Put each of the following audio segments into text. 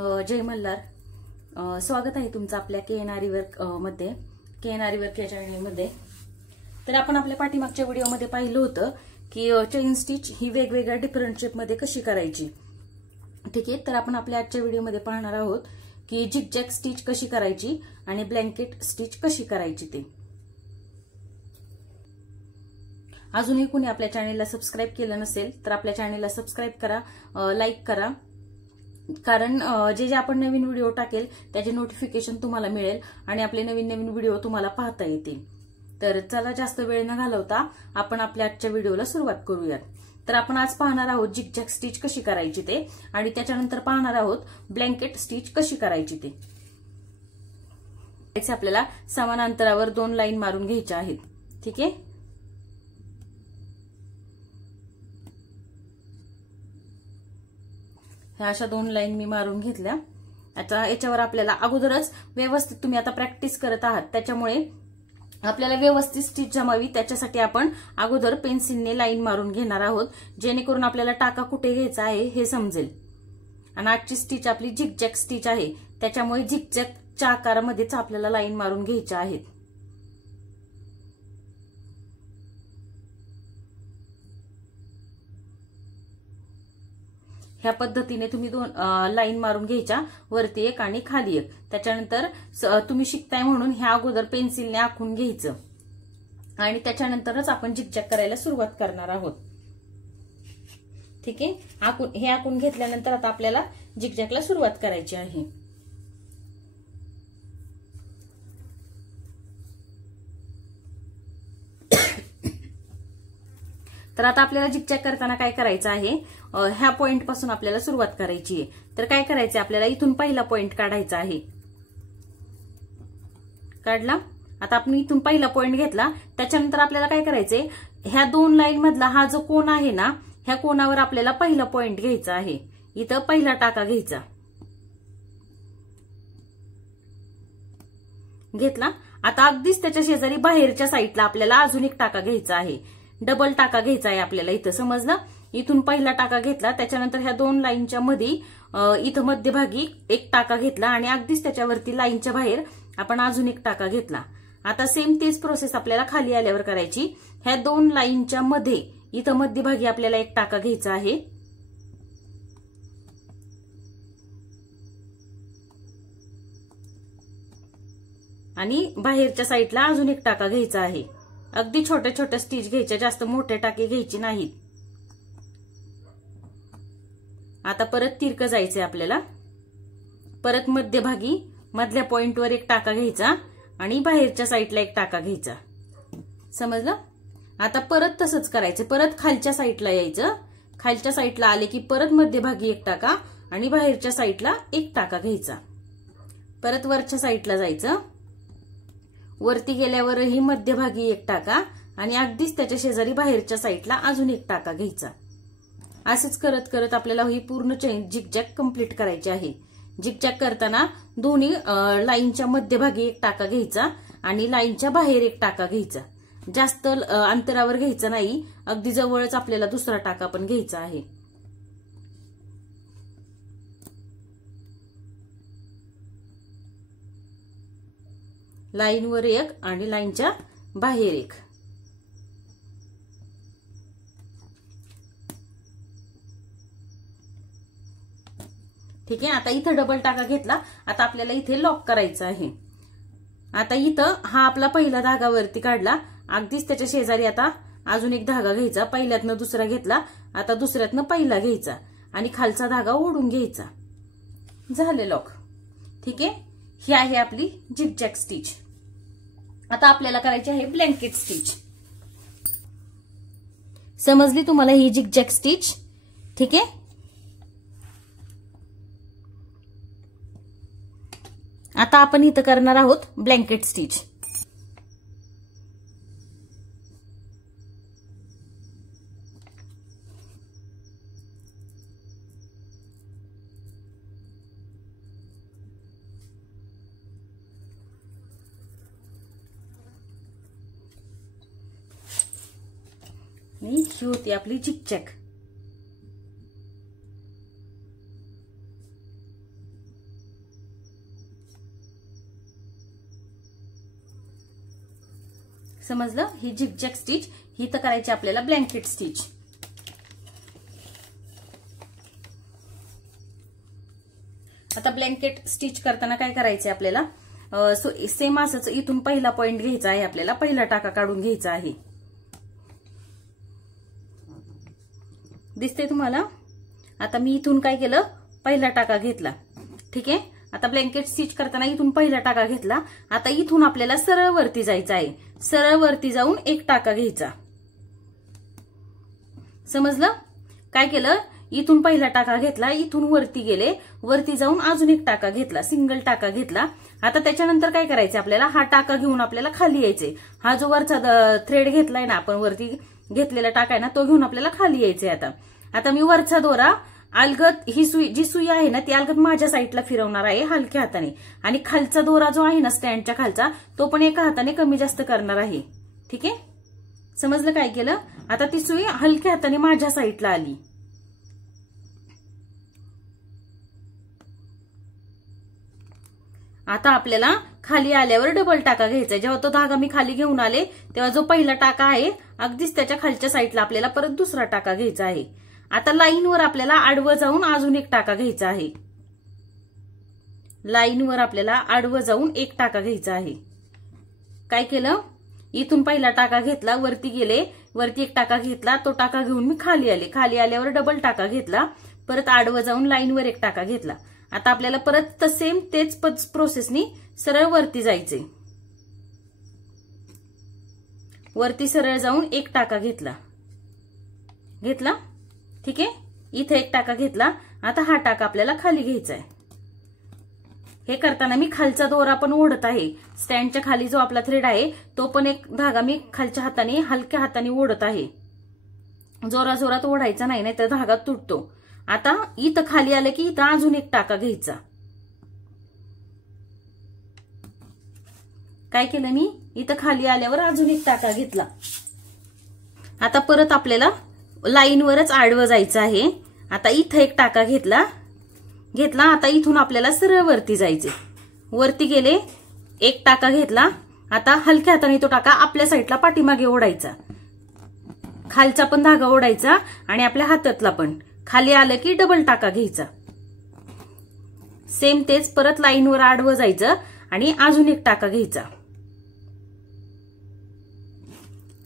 जय मल्हार। स्वागत आहे तुमचं आपल्या KN आरी वर्क मध्ये, KN आरी वर्क या चॅनलमध्ये। तर आपण आपल्या पाठीमागच्या व्हिडिओमध्ये पाहिलं होतं की चेन स्टिच ही वेगवेगळ्या डिफरंट शेप मध्ये कशी करायची। ठीक आहे, तर आपण आपल्या आजच्या व्हिडिओमध्ये पाहणार आहोत की झिगझॅग स्टिच कशी करायची आणि ब्लँकेट स्टिच कशी करायची ते। अजूनही कोणी आपल्या चॅनलला सबस्क्राइब केलं नसेल तर आपल्या चॅनलला सबस्क्राइब करा, लाईक करा, कारण जे आपण नवीन व्हिडिओ टाकेल त्याचे नोटिफिकेशन तुम्हाला मिळेल आणि आपले नवीन नवीन व्हिडिओ तुम्हाला पाहता येतील। तर चला जास्त वेळ न घालवता आपण आपल्या आजच्या व्हिडिओला सुरुवात करूयात। तर आपण आज पाहणार आहोत झिगझॅग स्टिच कशी करायची ते, आणि त्याच्यानंतर पाहणार आहोत ब्लँकेट स्टिच कशी करायची ते। आपल्याला समान अंतरावर 2 लाईन मारून घ्यायच्या आहेत। ठीक आहे, ह्या अशा 2 लाईन मी मारून घेतल्या। आता याच्यावर आपल्याला अगोदरच व्यवस्थित, तुम्ही आता प्रॅक्टिस करत आहात त्याच्यामुळे आपल्याला व्यवस्थित स्टिच जमावी, त्याच्यासाठी आपण अगोदर पेन्सिलने लाईन मारून घेणार आहोत, जेणेकरून आपल्याला टाका कुठे घ्यायचा आहे हे समजेल। आणि आजची स्टिच आपली झिगझॅग स्टिच आहे, त्याच्यामुळे झिगझॅगच्या आकारामध्येच आपल्याला लाईन मारून घ्यायच्या आहेत। ह्या पद्धतीने तुम्ही 2 लाईन मारून घ्यायच्या, वरती एक आणि खाली एक। त्याच्यानंतर तुम्ही शिकताय म्हणून ह्या अगोदर पेन्सिलने आखून घ्यायचं आणि त्याच्यानंतरच आपण झिगझॅग करायला सुरुवात करणार आहोत। ठीक आहे, हे आखून घेतल्यानंतर आता आपल्याला झिगझॅगला सुरुवात करायची आहे। तर आता आपल्याला झिगझॅग करताना काय करायचं आहे, ह्या पॉइंट पासून आपल्याला सुरुवात करायची आहे। तर काय करायचं, आपल्याला इथून पहिला पॉइंट काढायचा आहे। काढला, आता आपण इथून पहिला पॉइंट घेतला, त्याच्यानंतर आपल्याला काय करायचंय, ह्या 2 लाईन मधला हा जो कोन आहे ना, ह्या कोनावर आपल्याला पहिला पॉइंट घ्यायचा आहे। इथं पहिला टाका घ्यायचा, घेतला। आता अगदीच त्याच्या शेजारी बाहेरच्या साईडला आपल्याला अजून एक टाका घ्यायचा आहे, डबल टाका घ्यायचा आहे आपल्याला। इथं समजलं, इथून पहिला टाका घेतला, त्याच्यानंतर ह्या 2 लाईनच्या मध्ये इथं मध्यभागी एक टाका घेतला आणि अगदीच त्याच्यावरती लाईनच्या बाहेर आपण अजून एक टाका घेतला। आता सेम तीच प्रोसेस आपल्याला खाली आल्यावर करायची। ह्या 2 लाईनच्या मध्ये इथं मध्यभागी आपल्याला एक टाका घ्यायचा आहे आणि बाहेरच्या साईडला अजून एक टाका घ्यायचा आहे। अगदी छोट्या छोट्या स्टिच घ्यायच्या, जास्त मोठे टाके घ्यायचे नाहीत। आता परत तिरकं जायचंय आपल्याला, परत मध्यभागी मधल्या पॉइंटवर एक टाका घ्यायचा आणि बाहेरच्या साईडला एक टाका घ्यायचा। समजलं? आता परत तसंच करायचं, परत खालच्या साईडला यायचं, खालच्या साईडला आले की परत मध्यभागी एक टाका आणि बाहेरच्या साईडला एक टाका घ्यायचा। परत वरच्या साईडला जायचं, वरती गेल्यावरही मध्यभागी एक टाका आणि अगदीच त्याच्या शेजारी बाहेरच्या साईडला अजून एक टाका घ्यायचा। असंच करत करत आपल्याला ही पूर्ण चेन झिगझॅग कंप्लीट करायची आहे। झिगझॅग करताना दोन्ही लाईनच्या मध्यभागी एक टाका घ्यायचा आणि लाईनच्या बाहेर एक टाका घ्यायचा। जास्त अंतरावर घ्यायचं नाही, अगदी जवळच आपल्याला दुसरा टाका पण घ्यायचा आहे। लाईनवर एक आणि लाईनच्या बाहेर एक। ठीक आहे, आता इथं डबल टाका घेतला, आता आपल्याला इथे लॉक करायचं आहे। आता इथं हा आपला पहिला धागा वरती काढला, अगदीच त्याच्या शेजारी आता अजून एक धागा घ्यायचा। पहिल्यातनं दुसरा घेतला, आता दुसऱ्यातनं पहिला घ्यायचा आणि खालचा धागा ओढून घ्यायचा। झाले लॉक। ठीक आहे, ही आहे आपली झिगझॅग स्टिच। आता आपल्याला करायची आहे ब्लँकेट स्टिच। समजली तुम्हाला ही झिगझॅग स्टिच? ठीक आहे, आता आपण इथं करणार आहोत ब्लँकेट स्टिच। ही होती आपली झिगझॅग। समजलं? ही झिगझॅग स्टिच ही तर करायची आपल्याला ब्लँकेट स्टिच. आता ब्लँकेट स्टिच करताना काय करायचंय आपल्याला, सेम असंच इथून पहिला पॉइंट घ्यायचा आहे आपल्याला, पहिला टाका काढून घ्यायचा आहे. दिसते तुम्हाला? आता मी इथून काय केलं, पहिला टाका घेतला. ठीक आहे. आता ब्लँकेट स्टिच करताना इथून पहिला टाका घेतला. आता इथून आपल्याला सरळ वरती जायचं आहे. सरळ वरती जाऊन एक टाका घ्यायचा. समजलं? काय केलं, इथून पहिला टाका घेतला, इथून वरती गेले, वरती जाऊन अजून एक टाका घेतला, सिंगल टाका घेतला. आता त्याच्यानंतर काय करायचं आपल्याला, हा टाका घेऊन आपल्याला खाली यायचे. हा जो वरचा थ्रेड घेतलाय ना आपण, वरती घेतलेला टाका आहे ना, तो घेऊन आपल्याला खाली यायचंय. आता मी वरचा दोरा अलगद, ही सुई जी सुई आहे ना ती अलगद माझ्या साईडला फिरवणार आहे हलक्या हाताने, आणि खालचा दोरा जो आहे ना स्टँडच्या खालचा, तो पण एका हाताने कमी जास्त करणार आहे. ठीक आहे. समजलं काय केलं? आता ती सुई हलक्या हाताने माझ्या साईडला आली. आता आपल्याला खाली आल्यावर डबल टाका घ्यायचा. जेव्हा तो धागा मी खाली घेऊन आले तेव्हा जो पहिला टाका आहे अगदीच त्याच्या खालच्या साईडला आपल्याला परत दुसरा टाका घ्यायचा आहे. आता लाईनवर आपल्याला आडवं जाऊन अजून एक टाका घ्यायचा आहे. लाईनवर आपल्याला आडवं जाऊन एक टाका घ्यायचा आहे. काय केलं, इथून पहिला टाका घेतला, वरती गेले, वरती एक टाका घेतला, तो टाका घेऊन मी खाली आले. खाली आल्यावर डबल टाका घेतला, परत आडवं जाऊन लाईनवर एक टाका घेतला. आता आपल्याला परत सेम तेच प्रोसेसनी सरळ वरती जायचे. वरती सरळ जाऊन एक टाका घेतला. ठीक आहे. इथे एक टाका घेतला. आता हा टाका आपल्याला खाली घ्यायचा आहे. हे करताना मी खालचा दोरा पण ओढत आहे. स्टँडच्या खाली जो आपला थ्रेड आहे तो पण एक धागा मी खालच्या हाताने हलक्या हाताने ओढत आहे. जोरा जोरात ओढायचा नाही, नाही तर धागा तुटतो. आता इथं खाली आलं की इथं अजून एक टाका घ्यायचा. काय केलं मी, इथं खाली आल्यावर अजून एक टाका घेतला. आता परत आपल्याला लाईनवरच आडवं जायचं आहे. आता इथं एक टाका घेतला. आता इथून आपल्याला सरळ वरती जायचे. वरती गेले, एक टाका घेतला. आता हलक्या हाताने तो टाका आपल्या साईडला पाठीमागे ओढायचा. खालचा पण धागा ओढायचा आणि आपल्या हातातला पण. खाली आलं की डबल टाका घ्यायचा. सेम तेच परत लाईनवर आडवं जायचं आणि अजून एक टाका घ्यायचा.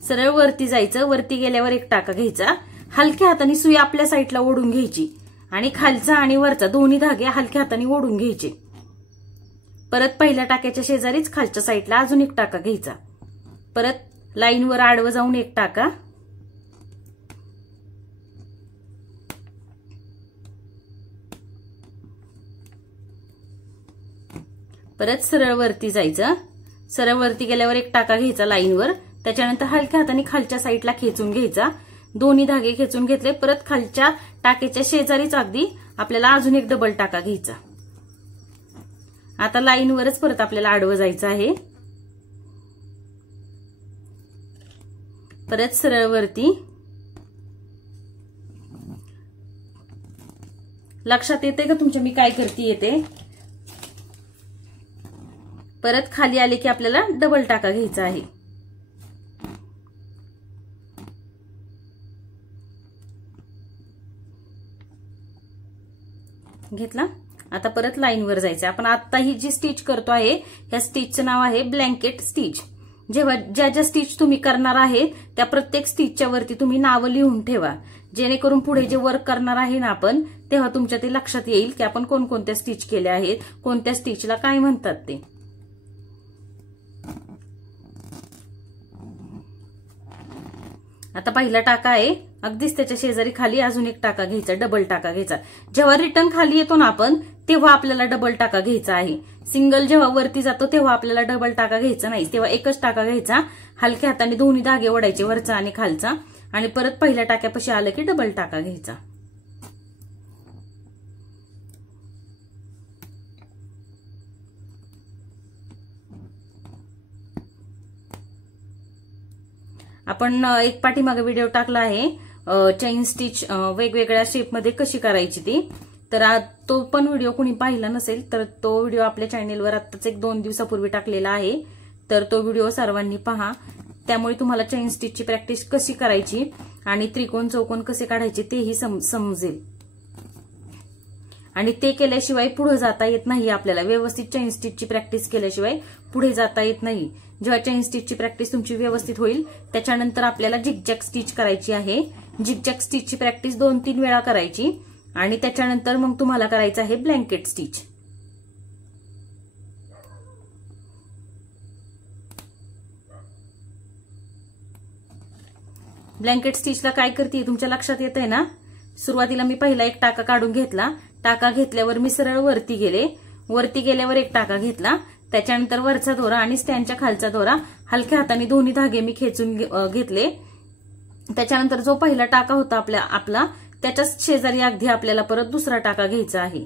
सरळ वरती जायचं. वरती गेल्यावर एक टाका घ्यायचा. हलक्या हाताने सुई आपल्या साईडला ओढून घ्यायची आणि खालचा आणि वरचा दोन्ही धागे हलक्या हाताने ओढून घ्यायचे. परत पहिल्या टाक्याच्या शेजारीच खालच्या साईडला अजून एक टाका घ्यायचा. परत लाईनवर आडवं जाऊन एक टाका. परत सरळ वरती जायचं. सरळ वरती गेल्यावर एक टाका घ्यायचा लाईनवर. त्याच्यानंतर हलक्या हाताने खालच्या साईडला खेचून घ्यायचा. दोन्ही धागे खेचून घेतले. परत खालच्या टाकेच्या शेजारीच अगदी आपल्याला अजून एक डबल टाका घ्यायचा. आता लाईनवरच परत आपल्याला आडवं जायचं आहे. परत सरळ वरती. लक्षात येते का तुमच्या मी काय करते येते? परत खाली आले की आपल्याला डबल टाका घ्यायचा आहे. घेतला. आता परत लाईनवर जायचं. आपण आता ही जी स्टिच करतो आहे ह्या स्टिचचं नाव आहे ब्लँकेट स्टिच. जेव्हा ज्या ज्या स्टिच तुम्ही करणार आहे त्या प्रत्येक स्टिचच्या वरती तुम्ही नावं लिहून ठेवा, जेणेकरून पुढे जे वर्क करणार आहे ना आपण तेव्हा तुमच्या ते लक्षात येईल की आपण कोणकोणत्या स्टिच केल्या आहेत, कोणत्या स्टिचला काय म्हणतात ते. आता पहिला टाका आहे, अगदीच त्याच्या शेजारी खाली अजून एक टाका घ्यायचा, डबल टाका घ्यायचा. जेव्हा रिटर्न खाली येतो ना आपण तेव्हा आपल्याला डबल टाका घ्यायचा आहे. सिंगल जेव्हा वरती जातो तेव्हा आपल्याला डबल टाका घ्यायचा नाही, तेव्हा एकच टाका घ्यायचा. हलक्या हाताने दोन्ही धागे ओढायचे, वरचा आणि खालचा, आणि परत पहिल्या टाक्यापाशी आलं की डबल टाका घ्यायचा. आपण एक पाठीमागे व्हिडिओ टाकला आहे चेन स्टिच वेगवेगळ्या शेपमध्ये कशी करायची ती, तर तो पण व्हिडिओ कोणी पाहिला नसेल तर तो व्हिडिओ आपल्या चॅनेलवर आत्ताच 1-2 दिवसापूर्वी टाकलेला आहे, तर तो व्हिडिओ सर्वांनी पहा. त्यामुळे तुम्हाला चेन स्टिचची प्रॅक्टिस कशी करायची आणि त्रिकोण चौकोन कसे काढायचे तेही समजेल. आणि ते केल्याशिवाय पुढे जाता येत नाही आपल्याला. व्यवस्थित चेन स्टिचची प्रॅक्टिस केल्याशिवाय पुढे जाता येत नाही. जेव्हा चेन स्टिचची प्रॅक्टिस तुमची व्यवस्थित होईल त्याच्यानंतर आपल्याला झिगझॅग स्टिच करायची आहे. झिगझॅग स्टिचची प्रॅक्टिस 2-3 वेळा करायची आणि त्याच्यानंतर मग तुम्हाला करायचं आहे ब्लँकेट स्टिच. ब्लँकेट स्टिचला काय करते तुमच्या लक्षात येत आहे ना. सुरुवातीला मी पहिला एक टाका काढून घेतला. टाका घेतल्यावर मी सरळ वरती गेले. वरती गेल्यावर एक टाका घेतला. त्याच्यानंतर वरचा दोरा आणि स्टँडच्या खालचा दोरा हलक्या हाताने दोन्ही धागे मी खेचून घेतले. त्याच्यानंतर जो पहिला टाका होता आपला त्याच्याच शेजारी अगदी आपल्याला परत दुसरा टाका घ्यायचा आहे.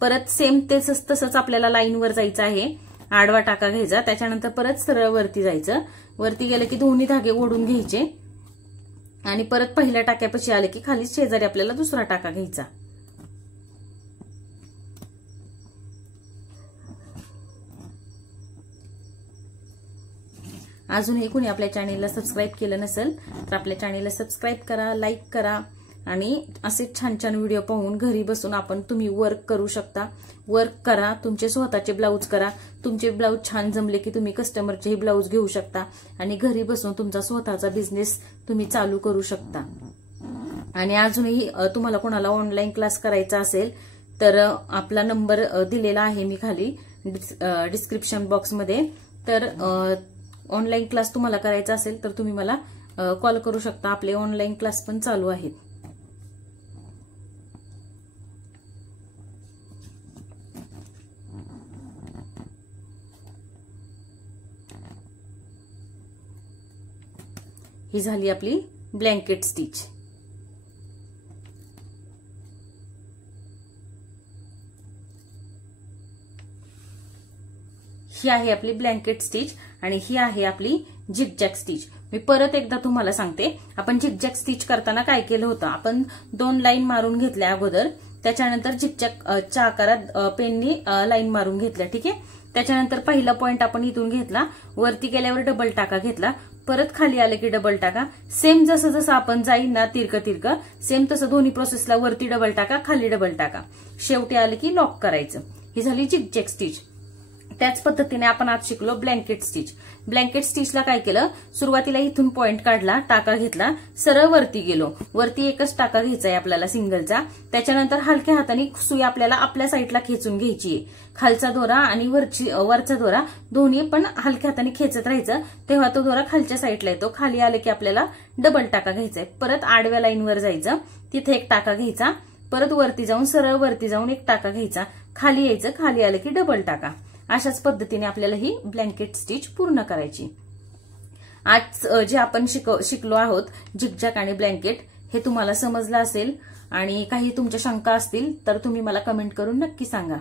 परत सेम तसंच आपल्याला लाईनवर जायचं आहे. आडवा टाका घ्यायचा. त्याच्यानंतर परत सरळ वरती जायचं. वरती गेलं की दोन्ही धागे ओढून घ्यायचे आणि परत पहिल्या टाक्यापाशी आले की खाली शेजारी आपल्याला दुसरा टाका घ्यायचा. अजूनही कोणी आपल्या चॅनेलला सबस्क्राईब केलं नसेल तर आपल्या चॅनेलला सबस्क्राईब करा, लाईक करा आणि असे छान छान व्हिडिओ पाहून घरी बसून तुम्ही वर्क करू शकता. वर्क करा, तुमचे स्वतःचे ब्लाऊज करा. तुमचे ब्लाऊज छान जमले की तुम्ही कस्टमरचेही ब्लाऊज घेऊ शकता आणि घरी बसून तुमचा स्वतःचा बिझनेस तुम्ही चालू करू शकता. आणि अजूनही तुम्हाला कोणाला ऑनलाईन क्लास करायचा असेल तर आपला नंबर दिलेला आहे मी खाली डिस्क्रिप्शन बॉक्समध्ये. तर ऑनलाईन क्लास तुम्हाला करायचा असेल तर तुम्ही मला कॉल करू शकता. आपले ऑनलाईन क्लास पण चालू आहेत. ही झाली आपली ब्लँकेट स्टिच. ही आहे आपली ब्लँकेट स्टिच आणि ही आहे आपली झिगझॅग स्टिच. मी परत एकदा तुम्हाला सांगते. आपण झिगझॅग स्टिच करताना काय केलं होतं, आपण 2 लाईन मारून घेतल्या अगोदर. त्याच्यानंतर झिगझॅगच्या आकारात पेननी लाईन मारून घेतल्या. ठीक आहे. त्याच्यानंतर पहिला पॉइंट आपण इथून घेतला. वरती गेल्यावर डबल टाका घेतला. परत खाली आले की डबल टाका. सेम जसं आपण जाईल ना तिरकं सेम तसं दोन्ही प्रोसेसला वरती डबल टाका, खाली डबल टाका. शेवटी आले की लॉक करायचं. ही झाली झिगझॅग स्टिच. त्याच पद्धतीने आपण आज शिकलो ब्लँकेट स्टिच. ब्लँकेट स्टिचला काय केलं, सुरुवातीला इथून पॉइंट काढला, टाका घेतला, सरळ वरती गेलो. वरती एकच टाका घ्यायचा आहे आपल्याला सिंगलचा. त्याच्यानंतर हलक्या हाताने सुई आपल्याला आपल्या साईडला खेचून घ्यायची आहे. खालचा दोरा आणि वरचा दोरा दोन्ही पण हलक्या हाताने खेचत राहायचं. तेव्हा तो दोरा खालच्या साईडला येतो. खाली आले की आपल्याला डबल टाका घ्यायचा आहे. परत आडव्या लाईनवर जायचं, तिथे एक टाका घ्यायचा. परत वरती जाऊन सरळ वरती जाऊन एक टाका घ्यायचा. खाली यायचं, खाली आलं की डबल टाका. अशाच पद्धतीने आपल्याला ही ब्लँकेट स्टिच पूर्ण करायची. आज जे आपण शिकलो आहोत झिगझॅग आणि ब्लँकेट, हे तुम्हाला समजलं असेल आणि काही तुमच्या शंका असतील तर तुम्ही मला कमेंट करून नक्की सांगा.